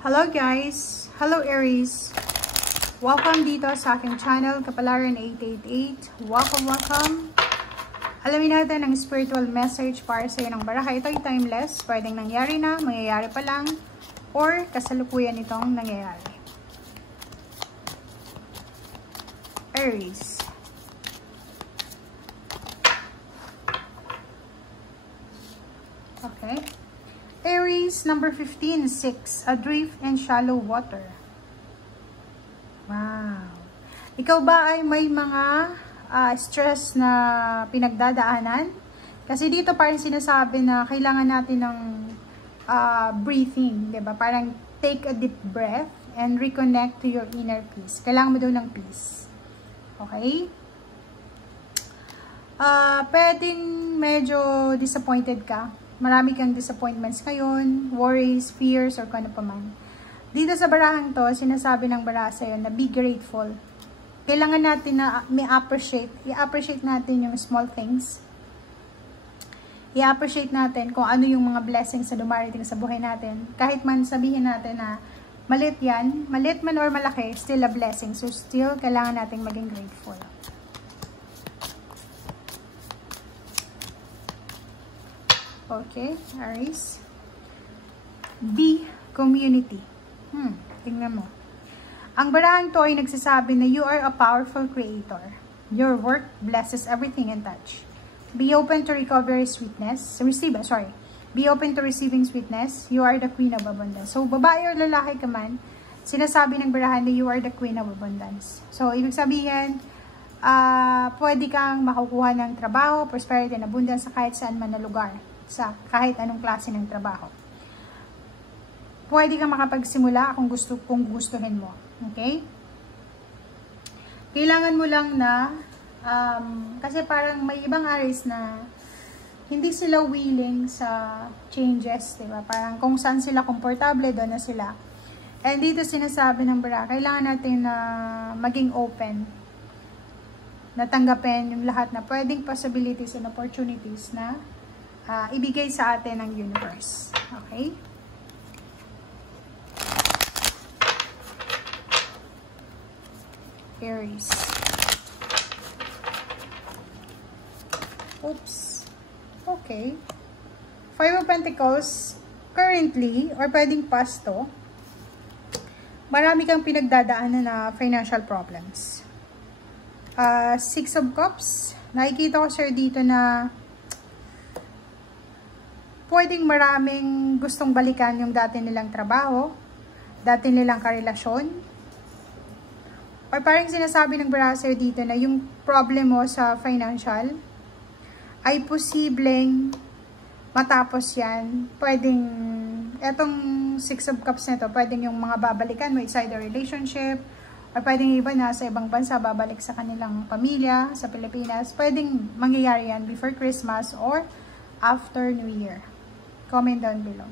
Hello guys! Hello Aries! Welcome dito sa aking channel, Kapalaran 888. Welcome! Alamin natin ang spiritual message para sa iyo ng baraha. Ito ay timeless. Pwedeng nangyari na, mangyayari pa lang, or kasalukuyan itong nangyayari. Aries. Okay. Aries, number 15, 6. Adrift in shallow water. Wow. Ikaw ba ay may mga stress na pinagdadaanan? Kasi dito parang sinasabi na kailangan natin ng breathing, diba? Parang take a deep breath and reconnect to your inner peace. Kailangan mo daw ng peace. Okay? Pwedeng medyo disappointed ka. Marami kang disappointments ngayon, worries, fears, or kung ano pa man. Dito sa barahang to, sinasabi ng baraha sa'yo na be grateful. Kailangan natin na i-appreciate natin yung small things. I-appreciate natin kung ano yung mga blessings na dumarating sa buhay natin. Kahit man sabihin natin na maliit yan, maliit man or malaki, still a blessing. So still, kailangan natin maging grateful. Okay, Aries. B, community. Tingnan mo. Ang barahang to ay nagsasabi na you are a powerful creator. Your work blesses everything in touch. Be open to recovery sweetness. Be open to receiving sweetness. You are the queen of abundance. So, babae or lalaki ka man, sinasabi ng barahan na you are the queen of abundance. So, ibig sabihin, pwede kang makukuha ng trabaho, prosperity and abundance sa kahit saan man na lugar. Sa kahit anong klase ng trabaho. Pwede kang makapagsimula kung gustuhin mo. Okay? Kailangan mo lang na, kasi parang may ibang Aries na hindi sila willing sa changes, diba? Parang kung saan sila komportable, doon na sila. And dito sinasabi ng baraha, kailangan natin na maging open. Natanggapin yung lahat na pwedeng possibilities and opportunities na ibigay sa atin ng universe. Okay? Aries. Oops. Okay. Five of Pentacles, currently, or pwedeng past to, marami kang pinagdadaanan na financial problems. Six of Cups, nakikita ko sir dito na pwedeng maraming gustong balikan yung dati nilang trabaho, dati nilang karelasyon. Or parang sinasabi ng baraha sa'yo dito na yung problem mo sa financial ay posibleng matapos yan. Pwedeng, etong Six of Cups na to, pwedeng yung mga babalikan mo, it's either relationship, or pwedeng iba na sa ibang bansa, babalik sa kanilang pamilya, sa Pilipinas. Pwedeng mangyayari yan before Christmas or after New Year. Comment down below.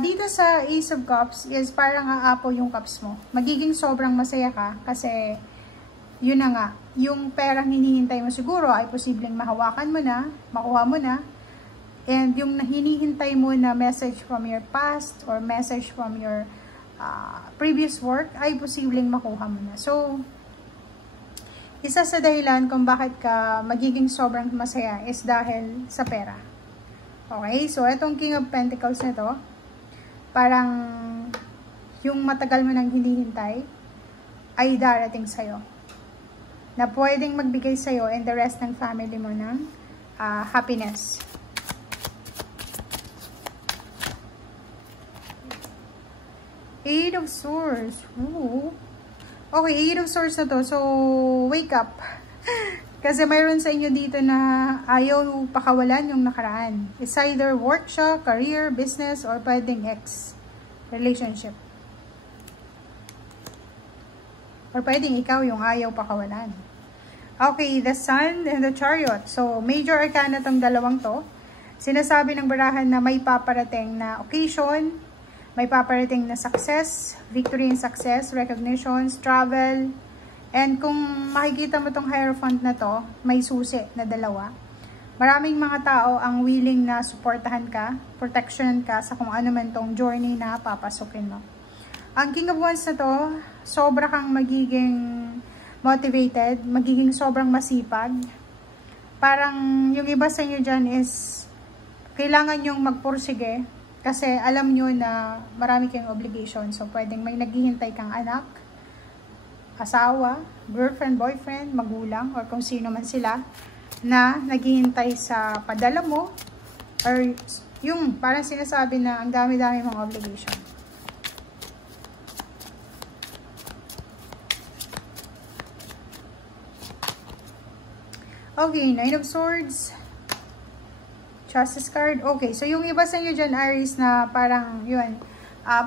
Dito sa Ace of Cups is parang aapo yung cups mo. Magiging sobrang masaya ka kasi yun na nga, yung perang hinihintay mo siguro ay posibleng mahawakan mo na, makuha mo na. And yung hinihintay mo na message from your past or message from your previous work ay posibleng makuha mo na. So, isa sa dahilan kung bakit ka magiging sobrang masaya is dahil sa pera. Okay, so itong King of Pentacles na to, parang yung matagal mo nang hinihintay ay darating sa'yo. Na pwedeng magbigay sa'yo and the rest ng family mo ng happiness. Eight of Swords. Ooh. Okay, Eight of Swords na to. So, wake up. Kasi mayroon sa inyo dito na ayaw pakawalan yung nakaraan. It's either work siya, career, business, or pwedeng ex relationship. Or pwedeng ikaw yung ayaw pakawalan. Okay, the Sun and the Chariot. So, major arcana tong dalawang to. Sinasabi ng barahan na may paparating na occasion, may paparating na success, victory and success, recognitions, travel. And kung makikita mo tong Hierophant na to, may susi na dalawa. maraming mga tao ang willing na suportahan ka, protectionan ka sa kung ano man tong journey na papasukin mo. Ang King of Wands na to, sobra kang magiging motivated, magiging sobrang masipag. Parang yung iba sa inyo dyan is kailangan nyong magpursige kasi alam nyo na marami kayong obligation. So, pwedeng may naghihintay kang anak, asawa, girlfriend, boyfriend, magulang, or kung sino man sila na naghihintay sa padala mo, or yung parang sinasabi na ang dami-dami mong obligation. Okay, Nine of Swords, Justice card. Okay, so yung iba sa inyo dyan, Aries, na parang yun,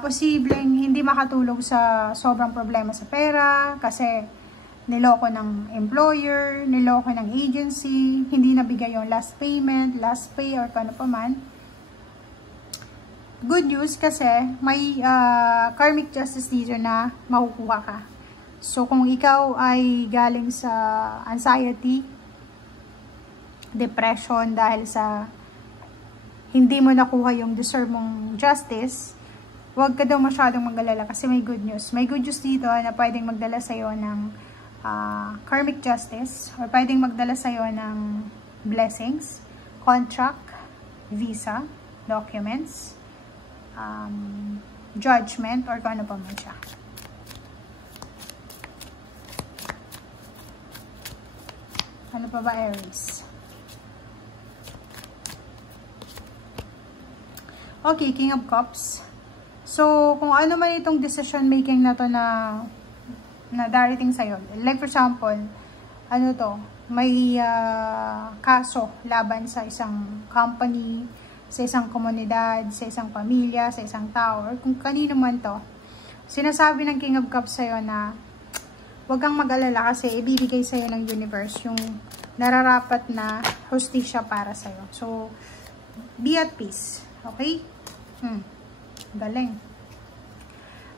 posibleng hindi makatulog sa sobrang problema sa pera kasi niloko ng employer, niloko ng agency, hindi nabigay yung last payment, last pay, or paano pa man. Good news kasi may karmic justice dito na makukuha ka. So kung ikaw ay galing sa anxiety, depression dahil sa hindi mo nakuha yung deserve mong justice, huwag ka daw masyadong mag-alala kasi may good news. May good news dito na pwedeng magdala sa'yo ng karmic justice or pwedeng magdala sa'yo ng blessings, contract, visa, documents, judgment, or kung ano pa man siya. Ano pa ba, Aries? Okay, King of Cups. So, kung ano man itong decision making na to na darating sa'yo. Like for example, ano to, may kaso laban sa isang company, sa isang komunidad, sa isang pamilya, sa isang tao, or kung kanino man to. Sinasabi ng King of Cups sa'yo na huwag kang mag-alala kasi ibibigay sa'yo ng universe yung nararapat na hustisya para sa'yo. So, be at peace. Okay? Galing.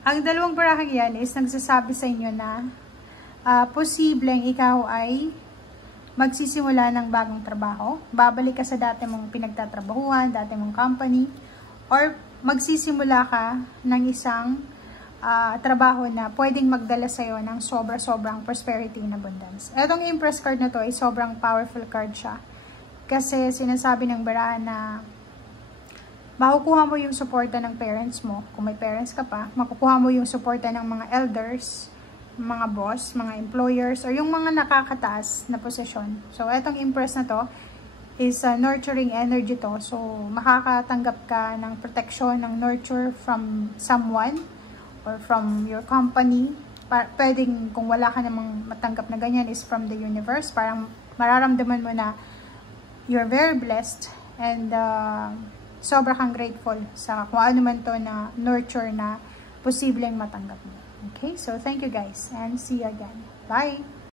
Ang dalawang barahang yan is nagsasabi sa inyo na posibleng ikaw ay magsisimula ng bagong trabaho. Babalik ka sa dati mong pinagtatrabahuhan, dati mong company, or magsisimula ka ng isang trabaho na pwedeng magdala sa'yo ng sobra-sobrang prosperity and abundance. Etong Empress card na to ay sobrang powerful card siya. Kasi sinasabi ng barahan na makukuha mo yung suporta ng parents mo. Kung may parents ka pa, makukuha mo yung suporta ng mga elders, mga boss, mga employers, or yung mga nakakataas na posisyon. So, etong Empress na to is nurturing energy to. So, makakatanggap ka ng protection, ng nurture from someone or from your company. Pwedeng, kung wala ka namang matanggap na ganyan, is from the universe. Parang mararamdaman mo na you're very blessed and sobra kang grateful sa kung ano man to na nurture na posibleng matanggap mo. Okay? So, thank you guys and see you again. Bye!